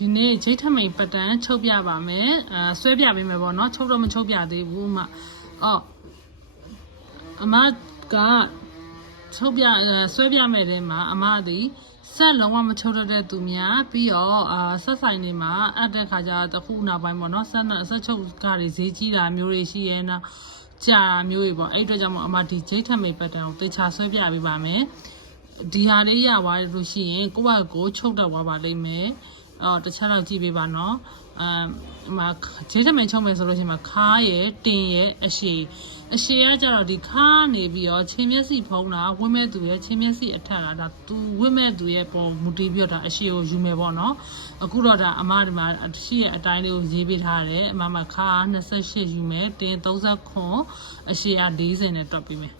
ဒီနေ့ဂျိတ်ထမိန်ပတ်တန်ချုပ်ပြပါမယ်ဆွဲပြပေးမယ်ပေါ့နော်ချုပ်တော့မချုပ်ပြသေးဘူးမှအမကချုပ်ပြဆွဲပြမယ်တဲ့မှာအမသည်ဆက်လုံးဝမချုပ်တတ်တဲ့သူများပြီးတော့ဆက်ဆိုင်တွေမှာအပ်တဲ့ခါကျတခုနောက်ပိုင်းပေါ့နော်ဆက်ချုပ်ကားတွေဈေးကြီးတာမျိုးတွေရှိရဲ့နော်ကြာမျိုးတွေပေါ့အဲ့အတွက်ကြောင့်မို့အမဒီဂျိတ်ထမိန်ပတ်တန်ကိုတေချာဆွဲပြပေးပါမယ်ဒီဟာလေးရသွားလို့ရှိရင်ကိုယ့်ဘက်ကိုချုပ်တော့ပါလိမ့်မယ်တခြားတော့ကြည့်ပေးပါနော်မဂျေးထမိန်ချုပ်မယ်ဆိုလို့ရှိရင်ခါးရယ်တင်ရယ်အရှည်ကကြတော့ဒီခါးနေပြီးတော့ချင်းမျက်စိဖုံးတာဝိမဲ့သူရဲ့ချင်းမျက်စိအထက်ဒါသူဝိမဲ့သူရဲ့ပုံမူတည်ပြီးတော့ဒါအရှည်ကိုယူမယ်ပေါ့နော်အခုတော့ဒါအမဒီမှာရှိရဲ့အတိုင်းလေးကိုရေးပေးထားတယ်အမခါး28ယူမယ်တင်30အရှည်က40နဲ့တွက်ပြီးမယ်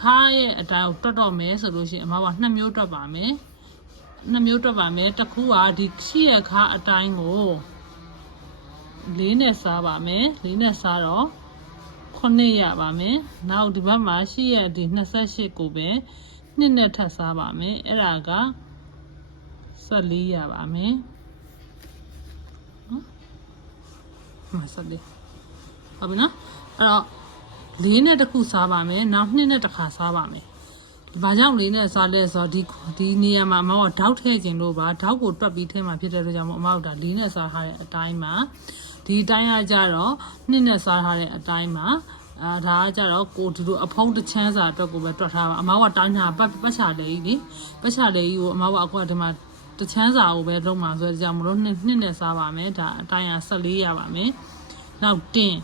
ခါးရဲ့အတိုင်းကိုတွက်တော့မယ်ဆိုလို့ရှိရင်အမက2မျိုးတွက်ပါမယ်2မျိုးတွက်ပါမယ်တစ်ခုကဒီရှိရခါအတိုင်းကို4နဲ့စားပါမယ်4နဲ့စားတော့9ရပါမယ်နောက်ဒီဘက်မှာရှိရဒီ28ကိုပဲ2နဲ့ထပ်စားပါမယ်အဲ့ဒါက14ရပါမယ်နော်14ဟုတ်ပြီနော်အဲ့တော့4နဲ့တစ်ခုစားပါမယ်နောက်2နဲ့တစ်ခါစားပါမယ်ဘာကြောင့်လေးနဲ့စားလဲဆိုတော့ဒီနေရာမှာအမေကဓာတ်ထည့်ခြင်းလို့ပါဓာတ်ကိုတွက်ပြီးထည့်မှာဖြစ်တဲ့အတွက်ကြောင့်မို့အမေကဒါလေးနဲ့စားထားတဲ့အတိုင်းမှာဒီအတိုင်းကကြတော့နှစ်နဲ့စားထားတဲ့အတိုင်းမှာဒါကကြတော့ကိုဒီလိုအဖုံးတစ်ချမ်းစာအတွက်ကိုပဲတွက်ထားပါအမေကတိုင်းတာပတ်ချလေးကြီးပတ်ချလေးကြီးကိုအမေကအခုကဒီမှာတစ်ချမ်းစာကိုပဲလုံးမှာဆိုတော့ကြောင့်မလို့နှစ်နဲ့စားပါမယ်ဒါအတိုင်းက14ရပါမယ်နောက်တင်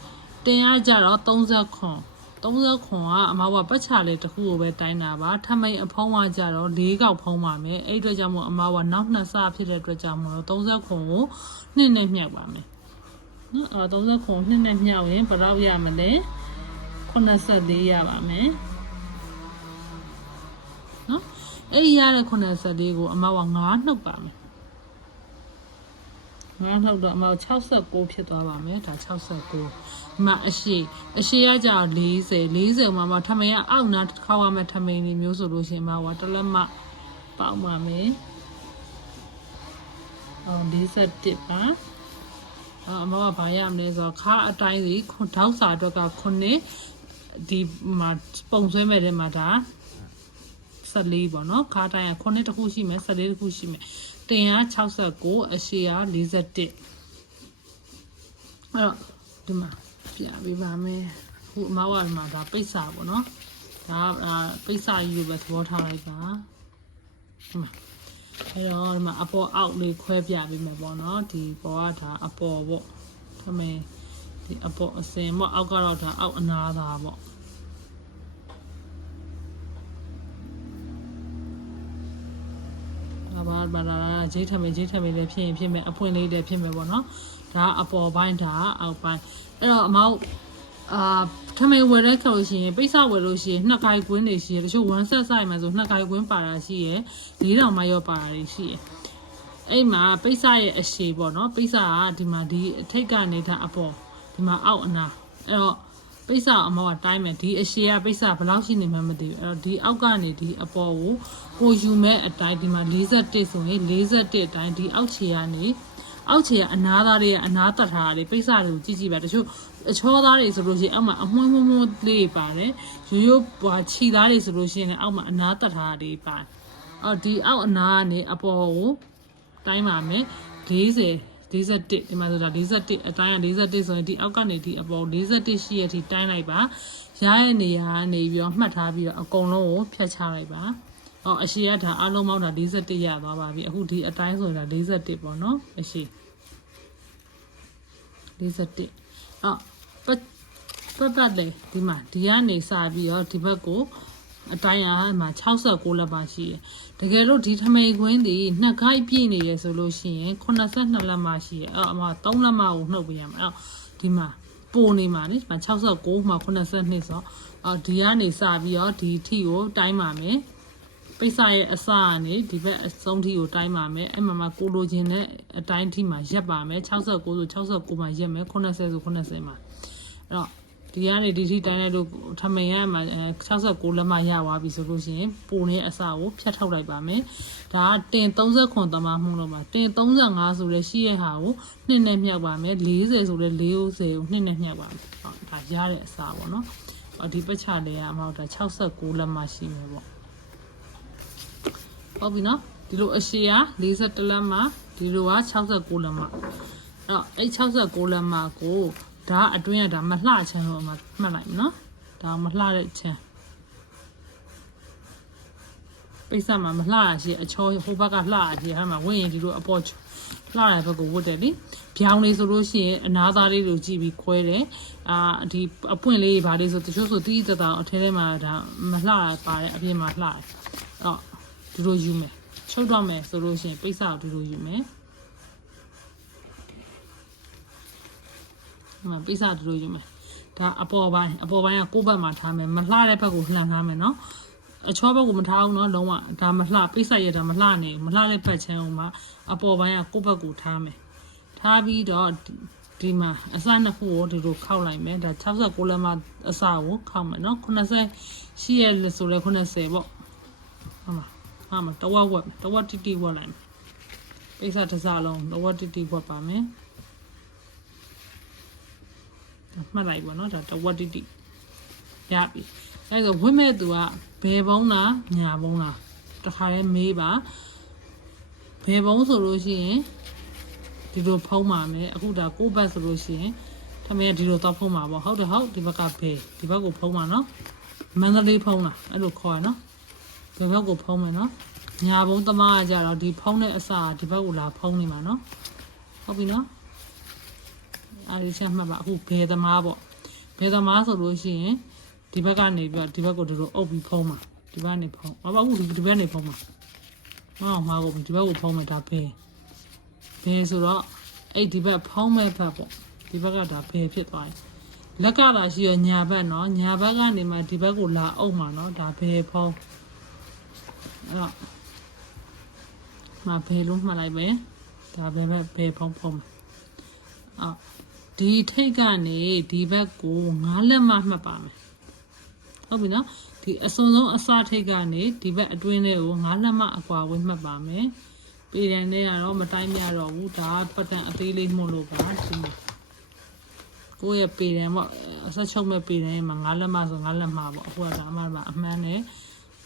ကကြတော့30ခွန်ကအမကပတ်ချလေးတစ်ခုကိုပဲတိုင်းတာပါထမိန်အဖုံးကကြတော့4កောက်ဖုံးပါမယ်အဲ့အတွက်ကြောင့်မို့အမကနောက်2ဆဖြစ်တဲ့အတွက်ကြောင့်မို့30ခွန်ကို2နဲ့မြှောက်ပါမယ်နော်30ခွန်2နဲ့မြှောက်ရင်ဘယ်တော့ရမလဲ84ရပါမယ်နော်အဲ့ရတဲ့84ကိုအမက9နှုတ်ပါမယ်9နှုတ်တော့အမက69ဖြစ်သွားပါမယ်ဒါ69မအရှိကကြ40မှာထမိန်ကအောက်နာတစ်ခေါက်ရမယ်ထမိန်တွေမျိုးဆိုလို့ရှိရင်မှာတလက်မပေါက်ပါမယ်41ပါအမကဘာရမလဲဆိုတော့ခါအတိုင်းစီထောက်စာအတွက်က9ဒီမှာပုံဆွဲမဲ့တဲ့မှာဒါ14ပေါ့နော်ခါတိုင်းက9တစ်ခုရှိမယ်14တစ်ခုရှိမယ်တင်က69အရှိက41အဲ့တော့ဒီမှာပြပေးပါမယ်ခုအမကဒီမှာဒါပိတ်စာပေါ့နော်ဒါပိတ်စာကြီးကိုပဲသဘောထားလိုက်ပါဒီမှာအဲ့တော့ဒီမှာအပေါ်အောက်လေးခွဲပြပေးမယ်ပေါ့နော်ဒီပေါ်ကဒါအပေါ်ပေါ့ထမင်းဒီအပေါ်အစင်ပေါ့အောက်ကတော့ဒါအောက်အနားသာပေါ့ဘာလာဂျိတ်ထမင်းလည်းဖြစ်မယ်အပွင့်လေးလည်းဖြစ်မယ်ပေါ့နော်ဒါအပေါ်ပိုင်းဒါအောက်ပိုင်းအဲ့တော့အမောက်ထမင်းဝယ်တဲ့ဆိုလို့ရှိရင်ပိတ်စဝယ်လို့ရှိရင်2ခိုင်ကွင်းတွေရှိရတချို့1ဆက်ဆိုင်မှာဆို2ခိုင်ကွင်းပါတာရှိရ4000မရောပါတာရှိရအဲ့မှာပိတ်စရဲ့အရှည်ပေါ့နော်ပိတ်စကဒီမှာဒီအထိတ်ကနေဒါအပေါ်ဒီမှာအောက်အနာအဲ့တော့ပိတ်စအမောကတိုင်းမယ်ဒီအရှည်ကပိတ်စဘယ်လောက်ရှိနေမှမသိဘူးအဲ့တော့ဒီအောက်ကနေဒီအပေါ်ကိုယူမဲ့အတိုင်းဒီမှာ41ဆိုရင်41အတိုင်းဒီအောက်ခြေကနေအောက်ခြေကအနာသားတွေကအနာတတ်ထားတာတွေပိတ်စတွေကိုကြည့်ပါတချို့အချောသားတွေဆိုလို့ရှိရင်အောက်မှာအမွှန်းမွှန်းလေးပါတယ်ရိုးခြီသားတွေဆိုလို့ရှိရင်အောက်မှာအနာတတ်ထားတာတွေပါတယ်အော်ဒီအောက်အနာကနေအပေါ်ကိုတိုင်းပါမယ်41ဒီမှာဆိုတာ41အတိုင်းက41ဆိုရင်ဒီအောက်ကနေဒီအပေါ်41ရှိရတဲ့အထိတိုင်းလိုက်ပါရရဲ့နေရာကနေပြီးတော့မှတ်ထားပြီးတော့အကုန်လုံးကိုဖြတ်ချလိုက်ပါအရှိရဒါအလုံးပေါင်းတာ41ရသွားပါပြီအခုဒီအတိုင်းဆိုတာ41ပေါ့နော်အရှိ41ပတ်လေဒီမှာဒီကနေစပြီးတော့ဒီဘက်ကိုအတိုင်းအားမှာ69လက်ပါရှိတယ်တကယ်လို့ဒီထမိန်ခွင်းဒီ2ခိုက်ပြည့်နေရဆိုလို့ရှိရင်82လက်မှရှိရအမ3လက်မှကိုနှုတ်ပေးရမှာဒီမှာပိုနေမှာနိဒီမှာ69မှာ82ဆိုဒီကနေစပြီးတော့ဒီထီကိုတိုင်းပါမယ်ပိတ်စရဲ့အစကနေဒီဘက်အဆုံးထိကိုတိုင်းပါမယ်အဲ့မှာကိုလိုချင်တဲ့အတိုင်းထိမှာရက်ပါမယ်69ဆို69မှာရက်မယ်80ဆို80မှာအဲ့တော့ဒီ ဒီကနေဒီထိတိုင်းလိုက်လို့ထမင်ရမှာ69လက်မှရသွားပြီဆိုလို့ရှိရင်ပုံနဲ့အစကိုဖြတ်ထုတ်လိုက်ပါမယ်ဒါကတင်30ခွန်သမားမှုလို့ပါတင်35ဆိုလဲရှိရဟာကို2နဲ့မြှောက်ပါမယ်40ဆိုလဲ40ကို2နဲ့မြှောက်ပါမယ်ဒါရတဲ့အစပေါ့နော်ဒီပတ်ချလေးကအမောက်ဒါ69လက်မှရှိမယ်ပေါ့ဟုတ်ပြီနော်ဒီလိုအရှိရ41လက်မှဒီလိုက69လက်မှအဲ့69လက်မှကိုဒါအတွင်းကဒါမလှချမ်းတော့မှမှတ်လိုက်နော်ဒါမလှတဲ့ချမ်းပိစမှာမလှရရှိအချောဟိုဘက်ကလှရရှိဟာမှာဝင်ရင်ဒီလိုအပေါ်လှရတဲ့ဘက်ကိုဝတ်တယ်လေဗျောင်းလေးဆိုလို့ရှိရင်အနာသားလေးကိုကြည့်ပြီးခွဲတယ်ဒီအပွင့်လေးဘာလေးဆိုတချို့ဆိုတီးတတောင်အထဲထဲမှာဒါမလှရပါတယ်အပြင်မှာလှတယ်ဒီလိုယူမယ်ချုပ်တော့မယ်ဆိုလို့ရှိရင်ပိစကိုဒီလိုယူမယ်ပိစဒီလိုယူမယ်ဒါအပေါ်ပိုင်းကကိုယ့်ဘက်မှာထားမယ်မလှတဲ့ဘက်ကိုလှန်ထားမယ်နော်အချောဘက်ကိုမထားအောင်နော်လုံးဝဒါမလှပိစရတာမလှနေမလှတဲ့ဘက်ချမ်းအောင်မှာအပေါ်ပိုင်းကကိုယ့်ဘက်ကိုထားမယ်ထားပြီးတော့ဒီမှာအစနှစ်ခုကိုဒီလိုခောက်လိုက်မယ်ဒါ69လက်မှအစကိုခောက်မယ်နော်90ရှိရဆိုလဲ90ပေါ့ဟာမတဝက်တိတိဝက်လိုက်မယ်ပိစတစ်စားလုံးတဝက်တိတိဝက်ပါမယ်မှတ်လိုက်ပါနော်ဒါတဝက်တိတိရပြီအဲဆိုဝတ်မဲ့သူကဘယ်ဘုံလားညာဘုံလားတခါလဲမေးပါဘယ်ဘုံဆိုလို့ရှိရင်ဒီလိုဖုံးပါမယ်အခုဒါကိုဘတ်ဆိုလို့ရှိရင်ထမင်းဒီလိုတော့ဖုံးပါပေါ့ဟုတ်တယ်ဟုတ်ဒီဘက်ကဘယ်ဒီဘက်ကိုဖုံးပါနော်မန္တလေးဖုံးလားအဲ့လိုခေါ်ရနော်ဘယ်ဘက်ကိုဖုံးမယ်နော်ညာဘုံသမားကကြတော့ဒီဖုံးတဲ့အစာဒီဘက်ကိုလာဖုံးနေမှာနော်ဟုတ်ပြီနော်အားလေးချက်မှတ်ပါအခုဘယ်သမားပေါ့ဘယ်သမားဆိုလို့ရှိရင်ဒီဘက်ကနေပြီးတော့ဒီဘက်ကိုဒီလိုအုပ်ပြီးဖုံးမှာဒီဘက်ကနေဖုံးဘာအခုဒီဘက်နေဖုံးမှာမှာကိုဒီဘက်ကိုဖုံးမှာဒါဘယ်ဆိုတော့အဲ့ဒီဘက်ဖုံးမဲ့ဘက်ပေါ့ဒီဘက်ကဒါဘယ်ဖြစ်သွားတယ်လက်ကလာရှိရညာဘက်နော်ညာဘက်ကနေမှဒီဘက်ကိုလာအုပ်မှာနော်ဒါဘယ်ဖုံးအဲ့ဘယ်လုံးမှလိုက်ပဲဒါဘယ်ဖုံးဒီထိတ်ကနေဒီဘက်ကို9လက်မှမှတ်ပါမယ်ဟုတ်ပြီနော်ဒီအစုံဆုံးအစထိတ်ကနေဒီဘက်အတွင်းလေးကို9လက်မှအကွာဝေးမှတ်ပါမယ်ပေတံနဲ့ကတော့မတိုင်းမြတော့ဘူးဒါပတ်တန်အသေးလေးမှုလို့ပါဒီကိုယ့်ရဲ့ပေတံပေါ့အဆက်ချုပ်မဲ့ပေတံမှာ9လက်မှဆို9လက်မှပေါ့အခုကဒါအမှန်အမှန်နဲ့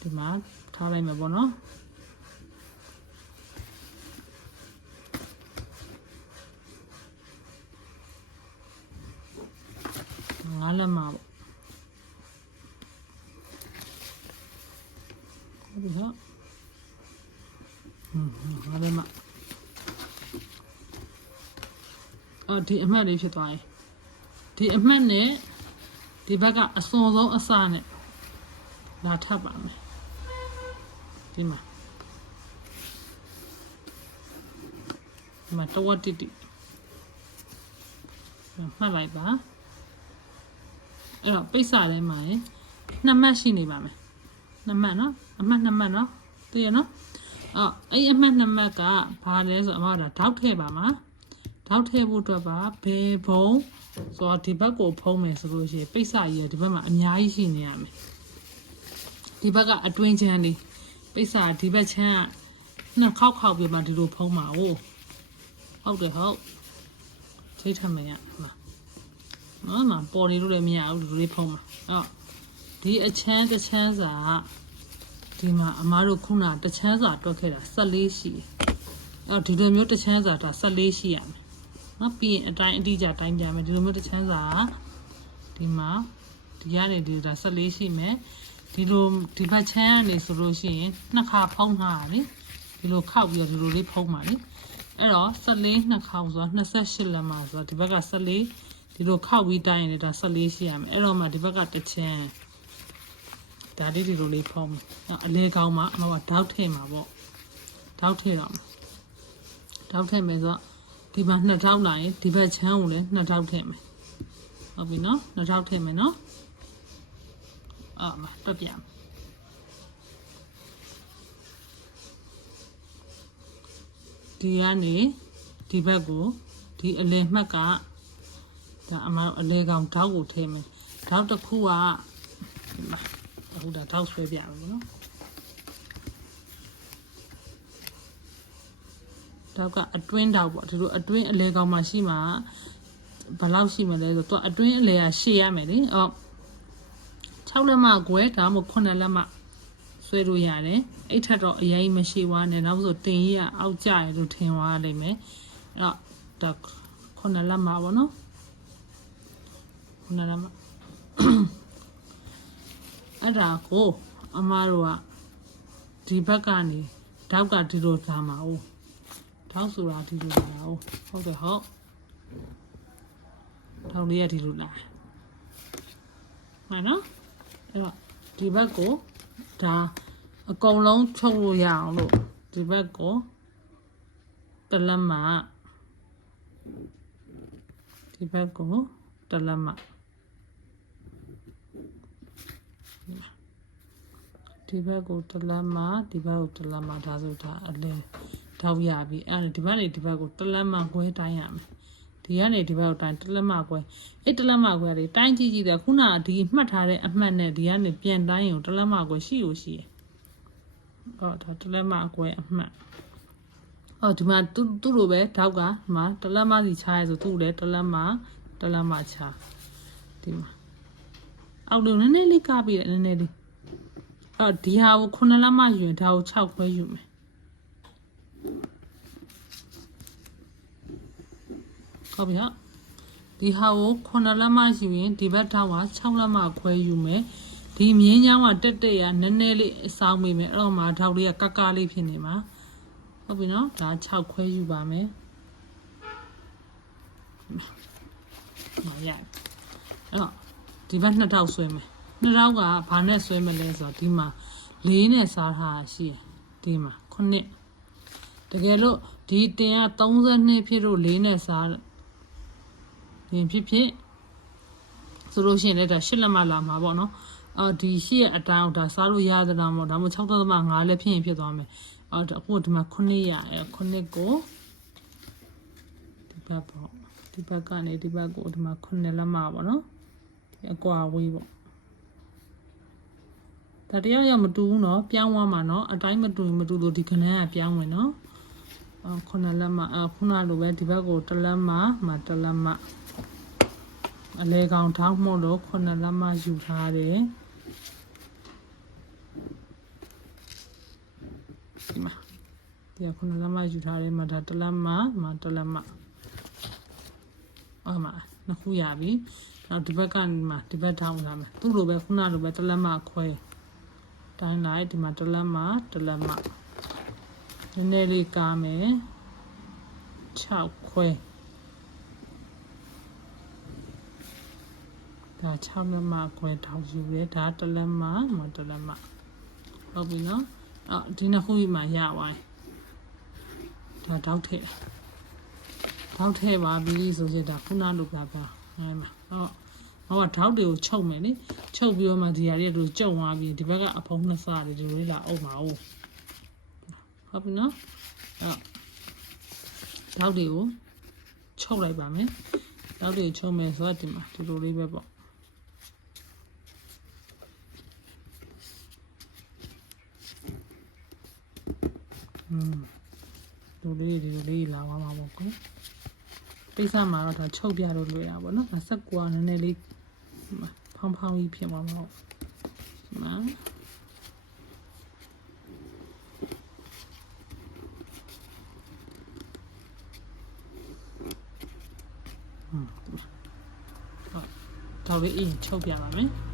ဒီမှာထားလိုက်မယ်ပေါ့နော်9လက်မှပေါ့ဟုတ်ပြီနော်9လက်မှဒီအမှတ်လေးဖြစ်သွားရင်ဒီအမှတ်နဲ့ဒီဘက်ကအစွန်ဆုံးအစနဲ့လာထပ်ပါမယ်ဒီမှာတဝက်တိတိမှတ်လိုက်ပါအဲ့တော့ပိတ်စာထဲမှာ2မှတ်ရှိနေပါမယ်2မှတ်နော်အမှတ်2မှတ်နော်သိရနော်အဲ့အမှတ်2မှတ်ကဘာလဲဆိုတော့ဒါထောက်ထည့်ပါမှာထောက်ထည့်ဖို့အတွက်ပါဘယ်ဘုံဆိုတော့ဒီဘက်ကိုဖုံးမယ်ဆိုလို့ရှိရင်ပိတ်စာကြီးဒီဘက်မှာအများကြီးရှိနေရမယ်ဒီဘက်ကအတွင်းချမ်းလေးပိတ်စာဒီဘက်ချမ်းကနှစ်ခေါက်ပြမှဒီလိုဖုံးမှာဟုတ်တယ်ဟုတ်ထိတ်ထမယ်ရနော်မပေါ်နေလို့လည်းမရဘူးဒီလိုလေးဖုံးမှာဒီအချမ်းတစ်ချမ်းစာဒီမှာအမားတို့ခုနတစ်ချမ်းစာတွက်ခဲ့တာ14ရှိတယ်ဒီလိုမျိုးတစ်ချမ်းစာဒါ14ရှိရမယ်နော်ပြီးရင်အတိုင်းအတိအကျတိုင်းပြမယ်ဒီလိုမျိုးတစ်ချမ်းစာဒီမှာဒီကနေဒီဒါ14ရှိမယ်ဒီလိုဒီဘက်ချမ်းကနေဆိုလို့ရှိရင်နှစ်ခါဖုံးထားတာလေဒီလိုခောက်ပြီးတော့ဒီလိုလေးဖုံးပါလေအဲ့တော့14နှစ်ခေါက်ဆိုတော့28လက်မှာဆိုတော့ဒီဘက်က14ဒီလိုခောက်ပြီးတိုင်းရင်ဒါ14ရှိရမယ်အဲ့တော့မှဒီဘက်ကတစ်ချမ်းဒါလေးဒီလိုလေးဖုံးမယ်အလဲကောင်းမှအမကတောက်ထည့်မှာပေါ့တောက်ထည့်တော့တောက်ထည့်မယ်ဆိုတော့ဒီမှာ2ထောက်လာရင်ဒီဘက်ချမ်းကိုလည်း2ထောက်ထည့်မယ်ဟုတ်ပြီနော်2ထောက်ထည့်မယ်နော်မတွက်ပြမယ်ဒီကနေဒီဘက်ကိုဒီအလဲမှတ်ကဒါအမအလဲကောင်တောက်ကိုထည့်မယ် ထောက်တစ်ခုကအခုဒါထောက်ဆွဲပြပါနော်ထောက်ကအတွင်းထောက်ပေါ့ဒီလိုအတွင်းအလဲကောင်မှရှိမှာဘယ်လောက်ရှိမလဲဆိုတော့အတွင်းအလဲကရှည်ရမယ်လေအော်6လက်မကွဲဒါမှမဟုတ်9လက်မဆွဲလို့ရတယ်အဲ့ထက်တော့အရင်မရှိွားနဲ့နောက်ဆိုတင်ကြီးကအောက်ကျရလို့ထင်သွားလိမ့်မယ်အဲ့တော့ဒါ9လက်မပေါ့နော်9လက်မအဲ့ဒါကိုအမားတို့ကဒီဘက်ကနေထောက်ကဒီလိုထားမှာ哦ထောက်ဆိုတာဒီလိုလာ哦ဟုတ်တယ်ဟုတ်ထောက်လေးရဒီလိုလာမှန်နော်အဲ့တော့ဒီဘက်ကိုဒါအကုန်လုံးချုပ်လို့ရအောင်လို့ဒီဘက်ကိုတလက်မဒီဘက်ကိုတလက်မဒီဘက်ကိုတလက်မဒီဘက်ကိုတလက်မဒါဆိုဒါအလဲထောက်ရပြီအဲ့ဒီဘက်နေဒီဘက်ကိုတလက်မခွဲတိုင်းရမယ်ဒီကနေဒီဘက်ကိုတိုင်းတလက်မခွဲအဲ့တလက်မခွဲလေးတိုင်းကြည့်ကြည့်တယ်ခုနကဒီမှတ်ထားတဲ့အမှတ်နဲ့ဒီကနေပြန်တိုင်းရင်တလက်မခွဲရှိလို့ရှိရဟောဒါတလက်မခွဲအမှတ်ဟောဒီမှာသူ့လိုပဲထောက်ကဒီမှာတလက်မစီချားရဲဆိုသူ့လည်းတလက်မချားဒီမှာအောက်လို့နည်းနည်းလေးကပြီးတယ်နည်းနည်းလေးအော်ဒီဟာကို9လက်မယူရင်ဒါကို6ခွဲယူမယ်ဟုတ်ပြီဟာဒီဟာကို9လက်မယူရင်ဒီဘက်ထောက်က6လက်မခွဲယူမယ်ဒီမြင်းချောင်းကတက်ရနည်းနည်းလေးအဆောင်မိမယ်အဲ့တော့မှထောက်လေးကကလေးဖြစ်နေမှာဟုတ်ပြီနော်ဒါ6ခွဲယူပါမယ်မရအဲ့တော့ဒီဘက်2ထောက်ဆွဲမယ်2ထောက်ကဘာနဲ့ဆွဲမလဲဆိုတော့ဒီမှာ4နဲ့စားထားရှိတယ်ဒီမှာ9တကယ်လို့ဒီတင်က32ဖြစ်လို့4နဲ့စားရင်ဖြစ်ဆိုလို့ရှိရင်လည်းဒါ8လက်မလာမှာပေါ့နော်အော်ဒီ8ရဲ့အတိုင်းဒါစားလို့ရသလားမဟုတ်ဒါမှမဟုတ် 6.5 လည်းဖြစ်ရင်ဖြစ်သွားမယ်အော်အခုဒီမှာ9ရအဲ9ကိုဒီဘက်ပေါ့ဒီဘက်ကနေဒီဘက်ကိုဒီမှာ9လက်မပေါ့နော်ဒီအကွာဝေးပေါ့ဒါတရားရမတူဘူးเนาะပြောင်းသွားမှာเนาะအတိုင်းမတူလို့ဒီခဏကပြောင်းဝင်เนาะ9လက်မခုနလိုပဲဒီဘက်ကို1လက်မမှာ1လက်မအလဲကောင်ထောက်မို့လို့9လက်မယူထားတယ်ဒီမှာဒီ9လက်မယူထားတယ်မှာဒါ1လက်မမှာ1လက်မအော်မှာနှစ်ခုရပြီနောက်ဒီဘက်ကနေမှာဒီဘက်ထောက်လာမယ်သူ့လိုပဲခုနလိုပဲ1လက်မခွဲတိုင်းလိုက်ဒီမှာ1လက်မ1လက်မနည်းနည်းလေးကားမယ်6ခွဲဒါ6လက်မခွဲထောက်ယူရဲဒါ1လက်မ1လက်မဟုတ်ပြီနော်အော်ဒီနှစ်ခုမှရသွားဒါတောက်ထည့်ပါပြီဆိုရင်ဒါခုနလိုပြပါအဲမှာဟောထောက်တွေကိုချုပ်မယ်လေချုပ်ပြီးတော့မှဒီဟာတွေတို့ကျုံသွားပြီးဒီဘက်ကအဖုံးနှစ်စားတွေဒီလိုလေးလာအုပ်ပါဦးဟုတ်ပြီနော်အော်ထောက်တွေကိုချုပ်လိုက်ပါမယ်ထောက်တွေကိုချုပ်မယ်ဆိုတော့ဒီမှာဒီလိုလေးပဲပေါ့ဒီလေးလာသွားမှာပေါ့ကွပိစမှာတော့ဒါချုပ်ပြတော့လွယ်တာပေါ့နော်ဆက်ကွာနည်းနည်းလေးဖောင်းကြီးဖြစ်မှာပေါ့နော်တော့လေးအရင်ချုပ်ပြပါမယ်